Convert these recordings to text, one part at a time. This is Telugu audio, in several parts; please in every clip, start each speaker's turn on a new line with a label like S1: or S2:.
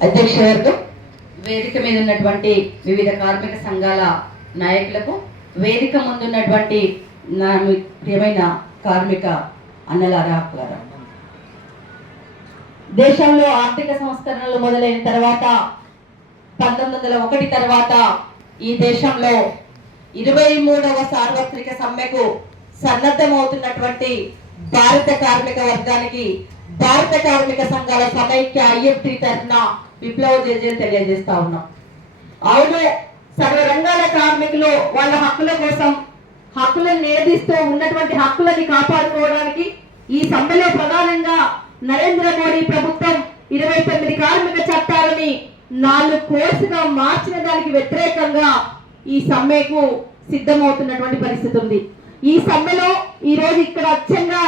S1: అధ్యక్ష గారు వేదిక మీద ఉన్నటువంటి వివిధ కార్మిక సంఘాల నాయకులకు వేదిక ముందున్నటువంటి నా ప్రియమైన కార్మిక అన్నలారా అక్కలారా దేశంలో ఆర్థిక సంస్కరణలు మొదలైన తర్వాత పంతొమ్మిది వందల ఒకటి తర్వాత ఈ దేశంలో ఇరవై మూడవ సార్వత్రిక సమ్మెకు సన్నద్ధమవుతున్నటువంటి భారత కార్మిక వర్గానికి భారత కార్మిక సంఘాల సమైక్య ఐఎఫ్టి తరఫున విప్లవ జేజేలు తెలియజేస్తా ఉన్నాం. అవును సర్వ రంగాల కార్మికులు వాళ్ళ హక్కుల కోసం హక్కులను నివేదిస్తూ ఉన్నటువంటి హక్కులని కాపాడుకోవడానికి ఈ సమ్మెలో ప్రధానంగా నరేంద్ర మోడీ ప్రభుత్వం ఇరవై తొమ్మిది కార్మిక చట్టాలని నాలుగు కోర్సుగా మార్చిన దానికి వ్యతిరేకంగా ఈ సమ్మెకు సిద్ధమవుతున్నటువంటి పరిస్థితి ఉంది. ఈ సమ్మెలో ఈ రోజు ఇక్కడ అచ్చంగా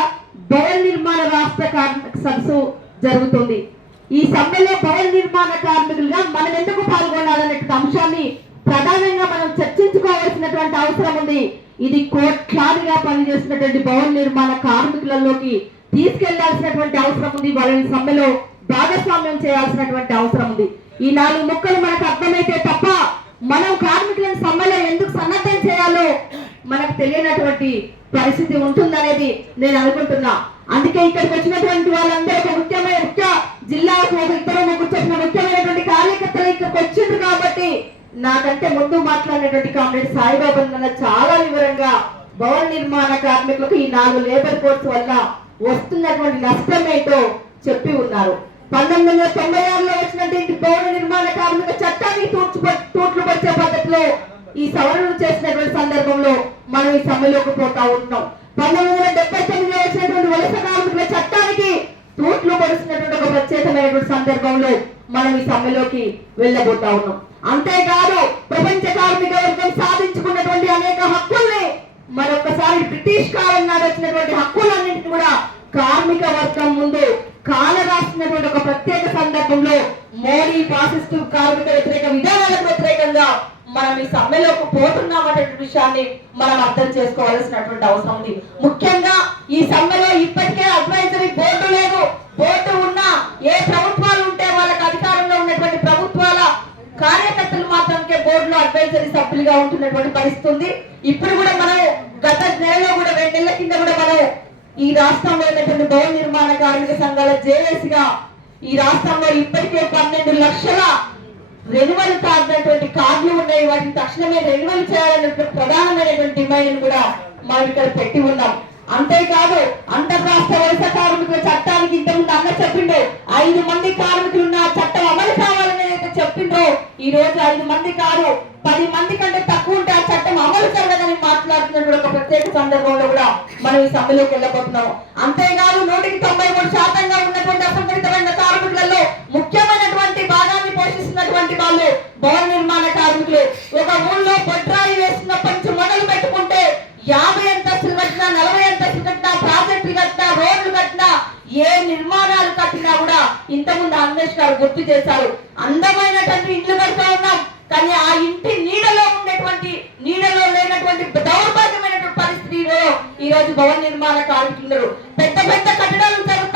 S1: భవన నిర్మాణ రాష్ట్ర కార్మిక సదస్సు జరుగుతుంది. ఈ సమ్మెలో భవన నిర్మాణ కార్మికులుగా మనం ఎందుకు పాల్గొనాలనే అంశాన్ని ప్రధానంగా మనం చర్చించుకోవాల్సినటువంటి అవసరం ఉంది. ఇది కోట్లాదిగా పనిచేస్తున్నటువంటి భవన నిర్మాణ కార్మికులలోకి తీసుకెళ్ళాల్సినటువంటి అవసరం ఉంది. వాళ్ళని సమ్మెలో భాగస్వామ్యం చేయాల్సినటువంటి అవసరం ఉంది. ఈ నాలుగు ముక్కలు మనకు అర్థమైతే తప్ప మనం కార్మికులను సమ్మెలో ఎందుకు సన్నద్ధం చేయాలో మనకు తెలియనటువంటి పరిస్థితి ఉంటుందనేది నేను అనుకుంటున్నా. అందుకే ఇక్కడికి వచ్చినటువంటి వాళ్ళందరూ ఒక ముఖ్యమైన ముఖ్య జిల్లాకు ఒక ఇద్దరు ముగ్గురు చెప్పిన ముఖ్యమైనటువంటి కార్యకర్తలు ఇక్కడికి వచ్చిండ్రు కాబట్టి నాకంటే ముందు మాట్లాడినటువంటి కామ్రేడ్ సాయిబాబా చాలా వివరంగా భవన నిర్మాణ కార్మికులకు ఈ నాలుగు లేబర్ కోడ్స్ వల్ల వస్తున్నటువంటి నష్టం ఏంటో చెప్పి ఉన్నారు. పంతొమ్మిది వందల తొంభై ఆరులో వచ్చినటువంటి భవన నిర్మాణ కార్మిక చట్టాన్ని తూర్చు తూట్లు వచ్చే పద్ధతిలో ఈ సవరణలు చేసినటువంటి సందర్భంలో మనం ఈ సమ్మెలోకి పోతా ఉంటున్నాం పంతొమ్మిది వందల డెబ్బై తొమ్మిదిలో వచ్చినటువంటి వలస కార్మికుల చట్టానికి తూట్లు పడుతున్నటువంటి ఒక ప్రత్యేకమైనటువంటి సందర్భంలో మనం ఈ సమ్మెలోకి వెళ్ళబోతా ఉన్నాం. అంతేకాదు ప్రపంచ కార్మిక వర్గం సాధించుకున్నటువంటి అనేక హక్కుల్ని మరొకసారి బ్రిటిష్ కాలం నాడు వచ్చినటువంటి హక్కులన్నింటినీ కూడా కార్మిక వర్గం ముందు కాల రాసినటువంటి ఒక ప్రత్యేక సందర్భంలో మోడీ ఫాసిస్టు కార్మిక వ్యతిరేక విధానాలకు వ్యతిరేకంగా మనం ఈ సమ్మెలోకి పోతున్నాం అనేటువంటి విషయాన్ని మనం అర్థం చేసుకోవాల్సినటువంటి అవసరం ఉంది. ముఖ్యంగా ఈ సమ్మెలో ఇప్పటికే అడ్వైజరీ బోర్డు లేదు. బోర్డు ఉన్నా ఏ ప్రభుత్వాలు ఉంటే వాళ్ళకి అధికారంలో ఉన్నటువంటి ప్రభుత్వాల కార్యకర్తలు మాత్రమే బోర్డులో అడ్వైజరీ సభ్యులుగా ఉంటున్నటువంటి పరిస్థితి ఉంది. ఇప్పుడు కూడా మనం గత నెలలో కూడా రెండు నెలల కింద కూడా మనం ఈ రాష్ట్రంలో ఉన్నటువంటి భవన నిర్మాణ కార్మిక సంఘాల జేఏసీగా ఈ రాష్ట్రంలో ఇప్పటికే పన్నెండు లక్షల రెన్యువల్ కాగినటువంటి కార్డులు ఉన్నాయి. వాటిని తక్షణమే రెన్యువల్ చేయాలన్నటువంటి ప్రధానమైనటువంటి డిమాండ్ కూడా మనం ఇక్కడ పెట్టి ఉన్నాం. అంతేకాదు అంతర్రాష్ట్ర వలస కార్మికుల చట్టానికి ఇంతకుముందు అన్న చెప్పిండు ఐదు మంది కార్మికులు ఉన్న చట్టం అమలు కావాలని ఏదైతే చెప్పిండో ఈ రోజు ఐదు మంది కాదు పది మంది కంటే తక్కువ ఉంటే ఆ చట్టం అమలు జరగదని మాట్లాడుతున్నటువంటి ఒక ప్రత్యేక సందర్భంలో కూడా మనం ఈ సమ్మెలోకి వెళ్ళబోతున్నాం అంతేకాదు నూటికి తొంభై మూడు శాతంగా ఉన్నటువంటి అసంఘటితమైన కార్మికులలో ముఖ్యమైన వాళ్ళు భవన నిర్మాణ కార్మికులు. ఒక ఊళ్ళో బొడ్రాయి వేసిన పంచి మొదలు పెట్టుకుంటే యాభై అంతస్తులు కట్టినా నలభై అంతస్తులు కట్టినా ప్రాజెక్టులు కట్టినా రోడ్లు కట్టినా ఏ నిర్మాణాలు కట్టినా కూడా ఇంతకుముందు అన్వేష్ గారు గుర్తు చేశారు. అందమైనటువంటి ఇల్లు కడతా ఉన్నాం. కానీ ఆ ఇంటి నీడలో ఉండేటువంటి నీడలో లేనటువంటి దౌర్భాగ్యమైనటువంటి పరిస్థితిలో ఈ రోజు భవన నిర్మాణ కార్మికులు పెద్ద పెద్ద కట్టడాలు జరుగుతూ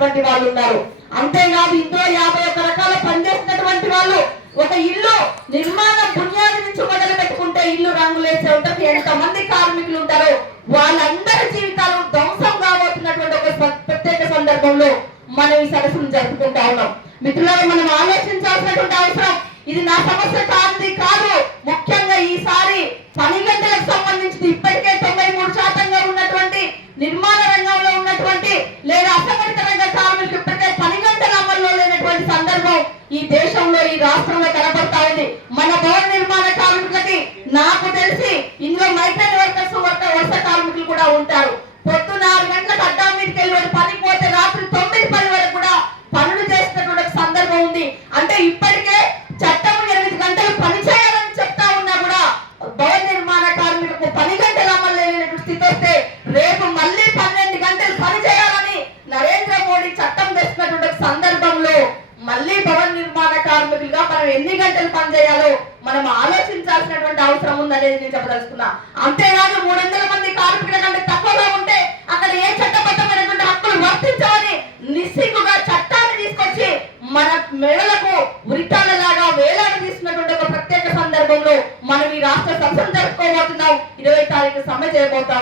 S1: కొనసాగిస్తున్నటువంటి వాళ్ళు ఉన్నారు. అంతేకాదు ఇంట్లో యాభై ఒక్క రకాల పనిచేసినటువంటి వాళ్ళు ఒక ఇల్లు నిర్మాణ బునియాది నుంచి మొదలు పెట్టుకుంటే ఇల్లు రంగులేసే ఉంటుంది ఎంత మంది కార్మికులు ఉంటారో వాళ్ళందరి జీవితాలు ధ్వంసం కాబోతున్నటువంటి ఒక ప్రత్యేక సందర్భంలో మనం ఈ సరస్సును జరుపుకుంటా ఉన్నాం. మిత్రులారా మనం ఆలోచించాల్సినటువంటి అవసరం ఇది నా సమస్య కాదు కాదు. ముఖ్యంగా ఈసారి పని గంటలకు సంబంధించి ఇప్పటికే తొంభై మూడు శాతంగా ఉన్నటువంటి నిర్మాణ రంగంలో ఉన్నటువంటి లేదా అసంఘటిత ఈ దేశంలో ఈ రాష్ట్రంలో కనబడతా ఉంది మన భవన నిర్మాణ కార్మికులకి నాకు తెలిసి ఇందులో మైగ్రెంట్ వర్కర్స్ వర్క వలస కార్మికులు కూడా ఉంటారు. గంటలు పనిచేయాలో మనం ఆలోచించాల్సినటువంటి అవసరం ఉందనేది నేను చెప్పదలుచుకున్నా. అంతేకాదు మూడు వందల మంది కార్మికుల కంటే తక్కువగా ఉంటే అక్కడ ఏ చట్టబద్ధమైనటువంటి హక్కులు వర్తించాలని నిస్సిగ్గుగా చట్టాన్ని తీసుకొచ్చి మన మెడలకు వృత్తాల లాగా వేలాడి తీసుకున్నటువంటి ఒక ప్రత్యేక సందర్భంలో మనం ఈ రాష్ట్ర సభను జరుపుకోబోతున్నాం. ఇరవై తారీఖు సమ్మె చేయబోతా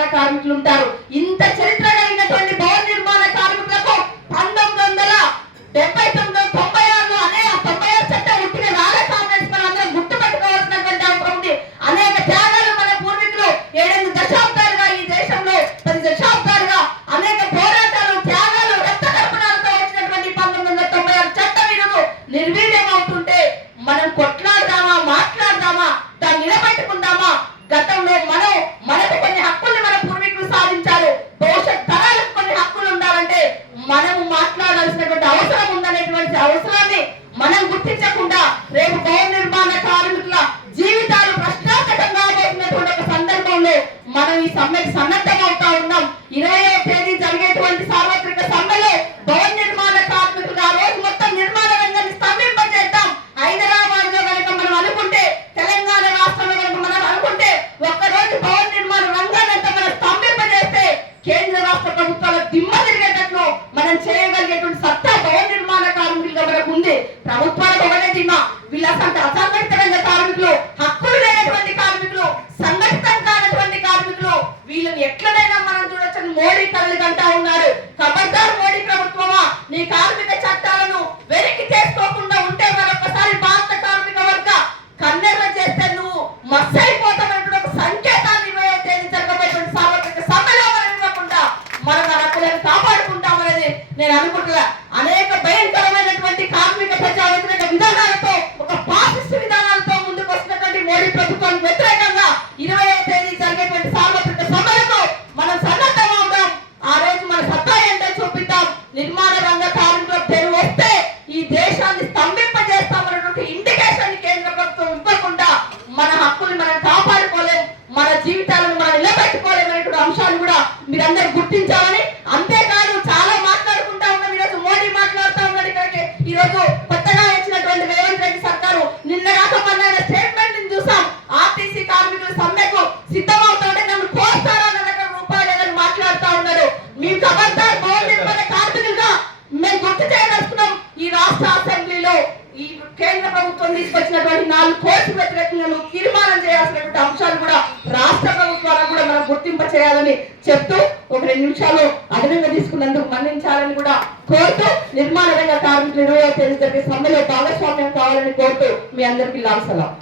S1: కార్మికులు ఉంటారు. ఇంత కార్మికుల జీవితాలు ప్రశ్నార్థకంగా చేసినటువంటి సందర్భంలో మనం ఈ సమ్మెకు సన్నద్ధంగా అవుతా ఉన్నాం. ఇరవైవ తేదీ జరిగేటువంటి సార్వత్రిక సమ్మెలో భవన నిర్మాణ కార్మికులు ఆ రోజు మొత్తం నిర్మాణ రంగాన్ని స్తంభింపజేద్దాం. హైదరాబాద్లో కనుక మనం అనుకుంటే తెలంగాణ రాష్ట్రంలో కనుక మనం అనుకుంటే ఒక్కరోజు భవన నిర్మాణ రంగానంతా మనం స్తంభింపజేస్తే కేంద్ర రాష్ట్ర ప్రభుత్వాల దిమ్మ తిరిగేటట్లు మనం చేయగలిగేటువంటి సత్తా భవన నిర్మాణ కార్మికులుగా మనకు ఉంది. ప్రభుత్వాల భవన దిమ్మ. వీళ్ళ అసలు Satan వ్యతిరేకంగా తీర్మానం చేయాల్సినటువంటి అంశాలు కూడా రాష్ట్ర ప్రభుత్వాలకు కూడా మనం గుర్తింప చేయాలని చెప్తూ ఒక రెండు నిమిషాలు అదనంగా తీసుకున్నందుకు మన్నించాలని కూడా కోరుతూ నిర్మాణ రంగ కార్మికులు ఇరవై తేదీ జరిగే సమ్మెలో భాగస్వామ్యం కావాలని కోరుతూ మీ అందరికీ లాభసలాం